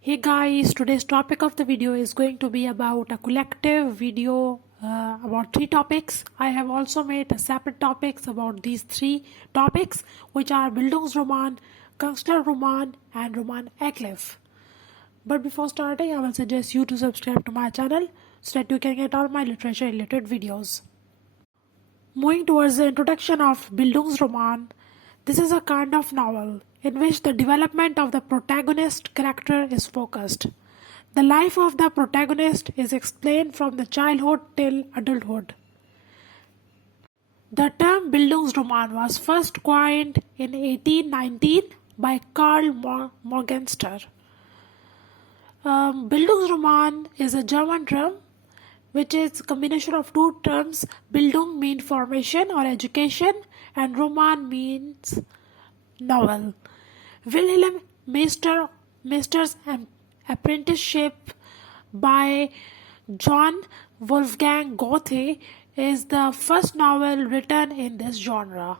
Hey guys, today's topic of the video is going to be about a collective video about three topics. I have also made a separate topics about these three topics, which are Bildungsroman, Kunstlerroman and Roman Clef. But before starting, I will suggest you to subscribe to my channel so that you can get all my literature related videos. Moving towards the introduction of Bildungsroman, this is a kind of novel in which the development of the protagonist character is focused. The life of the protagonist is explained from the childhood till adulthood. The term Bildungsroman was first coined in 1819 by Karl Morgenstern. Bildungsroman is a German term which is a combination of two terms. Bildung means formation or education and Roman means novel. Wilhelm Meister's apprenticeship by John Wolfgang Goethe is the first novel written in this genre.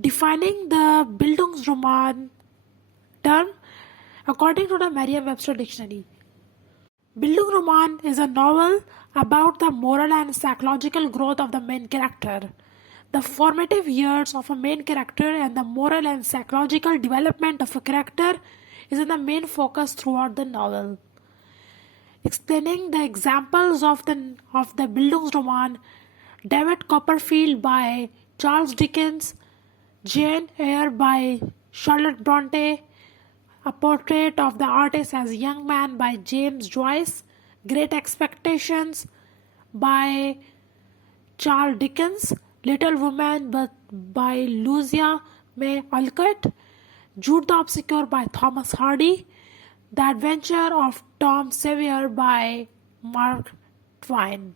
Defining the Bildungsroman term according to the Merriam-Webster dictionary. Bildungsroman is a novel about the moral and psychological growth of the main character. The formative years of a main character and the moral and psychological development of a character is the main focus throughout the novel. Explaining the examples of the Bildungsroman, David Copperfield by Charles Dickens, Jane Eyre by Charlotte Bronte, A Portrait of the Artist as a Young Man by James Joyce, Great Expectations by Charles Dickens, Little Woman by Louisa May Alcott, Jude the Obscure by Thomas Hardy, The Adventure of Tom Sawyer by Mark Twain.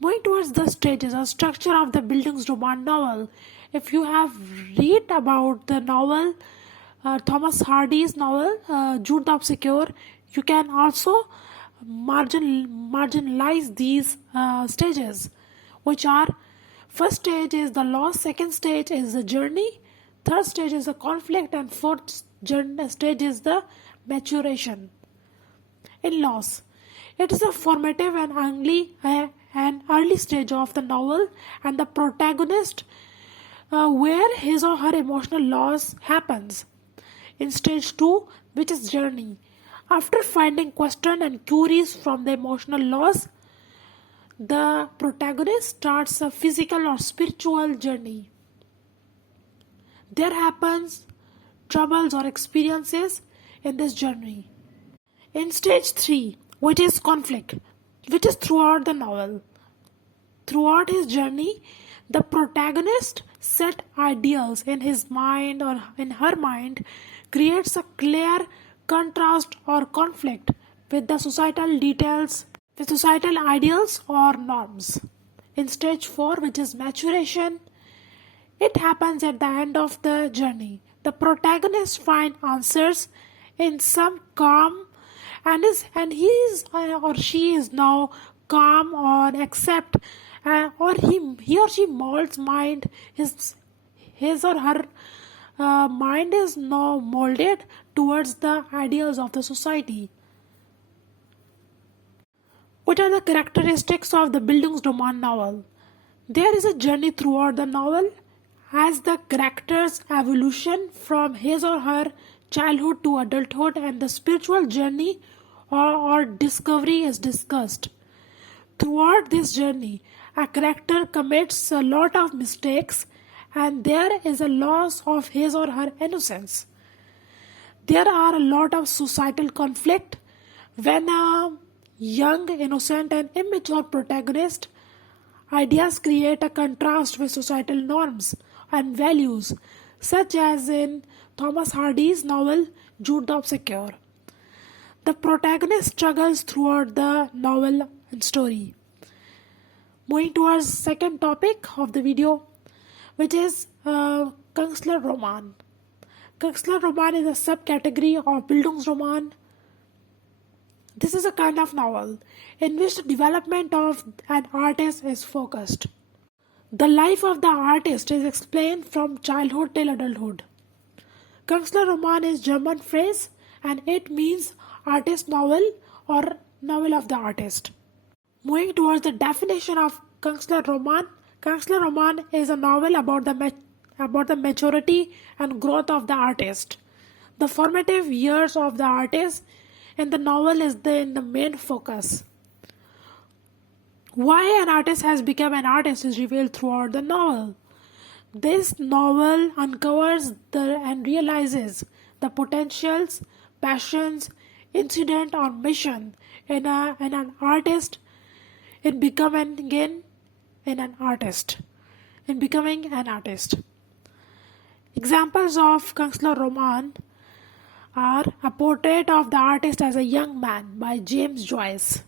Moving towards the stages or structure of the Bildungsroman novel, if you have read about the novel, Thomas Hardy's novel, Jude the Obscure, you can also marginalize these stages, which are: first stage is the loss, second stage is the journey, third stage is the conflict, and fourth stage is the maturation. In loss, it is a formative and early stage of the novel, and the protagonist where his or her emotional loss happens. In stage 2, which is journey, after finding questions and queries from the emotional loss, the protagonist starts a physical or spiritual journey. There happens troubles or experiences in this journey. In stage 3, which is conflict, which is throughout the novel. Throughout his journey, the protagonist set ideals in his mind or in her mind, creates a clear contrast or conflict with the societal ideals or norms. In stage 4, which is maturation, it happens at the end of the journey. The protagonist finds answers in some calm, and he is or she is now calm or accept, or he or she molds mind. His or her mind is now molded towards the ideals of the society. What are the characteristics of the Bildungsroman novel? There is a journey throughout the novel as the character's evolution from his or her childhood to adulthood, and the spiritual journey or discovery is discussed. Throughout this journey, a character commits a lot of mistakes and there is a loss of his or her innocence. There are a lot of societal conflict when a young, innocent and immature protagonist ideas create a contrast with societal norms and values, such as in Thomas Hardy's novel Jude the Obscure. The protagonist struggles throughout the novel and story. Moving towards second topic of the video, which is Kunstlerroman. Kunstlerroman is a subcategory of Bildungsroman. This is a kind of novel in which the development of an artist is focused. The life of the artist is explained from childhood till adulthood. Kunstlerroman is German phrase and it means artist novel or novel of the artist. Moving towards the definition of Kunstlerroman, Kunstlerroman is a novel about the maturity and growth of the artist. The formative years of the artist in the novel is in the main focus. Why an artist has become an artist is revealed throughout the novel. This novel uncovers and realizes the potentials, passions, incident or mission in an artist in becoming an artist. In becoming an artist. Examples of Kunstlerroman are A Portrait of the Artist as a Young Man by James Joyce,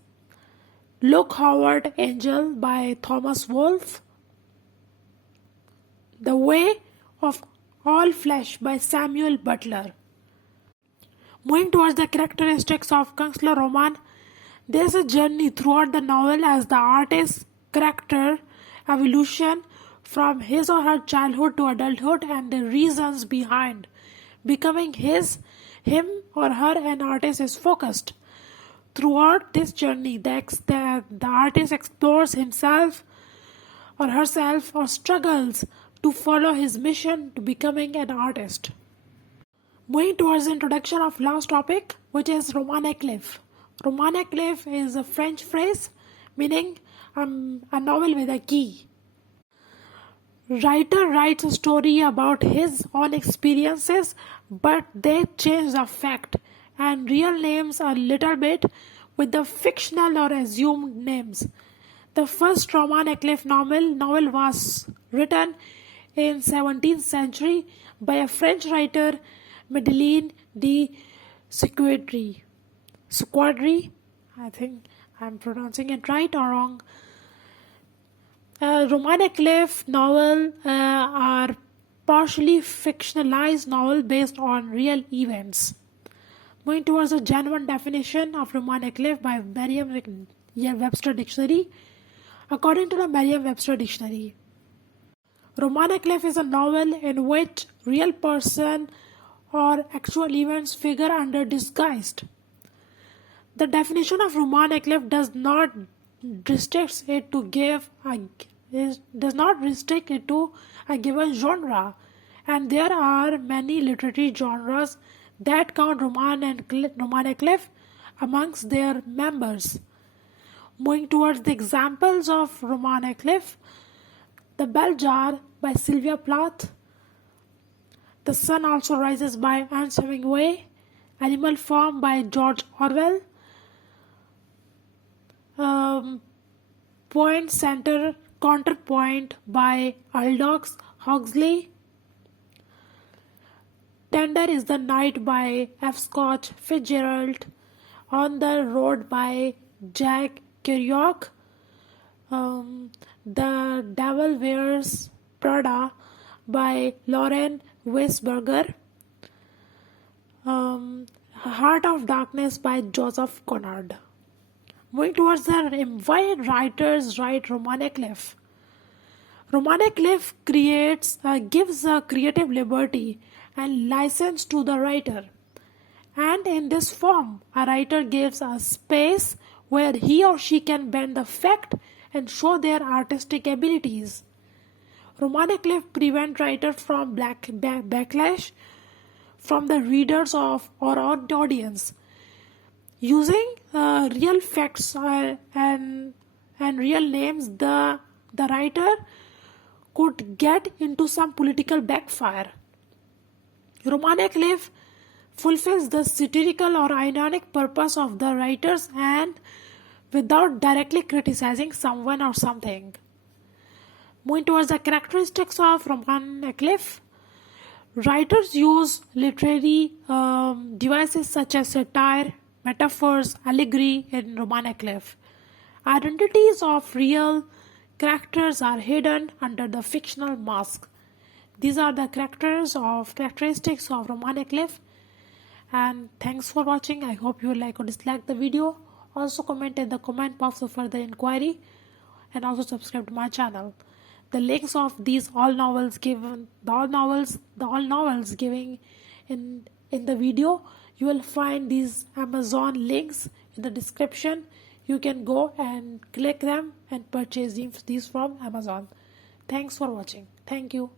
Look Howard Angel by Thomas Wolfe, The Way of All Flesh by Samuel Butler. Moving towards the characteristics of Kunstlerroman, there is a journey throughout the novel as the artist's character evolution from his or her childhood to adulthood and the reasons behind becoming him or her an artist is focused. Throughout this journey, the artist explores himself or herself or struggles to follow his mission to becoming an artist. Moving towards the introduction of last topic, which is roman à clef. Roman à clef is a French phrase meaning a novel with a key. Writer writes a story about his own experiences, but they change the fact and real names a little bit with the fictional or assumed names. The first roman à clef novel was written in 17th century by a French writer, Madeleine de Squadry. I think I'm pronouncing it right or wrong. Roman à clef novel are partially fictionalized novel based on real events. Moving towards a genuine definition of roman à clef by Merriam-Webster Dictionary. According to the Merriam-Webster Dictionary, roman à clef is a novel in which real person or actual events figure under disguise. The definition of roman à clef does not restrict it to a given genre, and there are many literary genres that count roman à clef amongst their members. Moving towards the examples of roman à clef, The Bell Jar by Sylvia Plath, The Sun Also Rises by Ernest Hemingway, Animal Farm by George Orwell, Point Center Counterpoint by Aldous Huxley, Tender is the Night by F. Scott Fitzgerald, On the Road by Jack Kerouac, The Devil Wears Prada by Lauren Weisberger, Heart of Darkness by Joseph Conrad. Moving towards why writers write roman à clef. Roman à clef gives a creative liberty and license to the writer. And in this form, a writer gives a space where he or she can bend the fact and show their artistic abilities. Roman à clef prevent writer from backlash from the readers or audience. Using real facts and real names, the writer could get into some political backfire. Roman à clef fulfills the satirical or ironic purpose of the writers and without directly criticizing someone or something. Moving towards the characteristics of roman à clef, writers use literary devices such as satire, metaphors, allegory in roman à clef. Identities of real characters are hidden under the fictional mask. These are the characteristics of roman à clef. And thanks for watching. I hope you like or dislike the video. Also comment in the comment box for further inquiry, and also subscribe to my channel. The links of these all novels giving in the video. You will find these Amazon links in the description. You can go and click them and purchase these from Amazon. Thanks for watching. Thank you.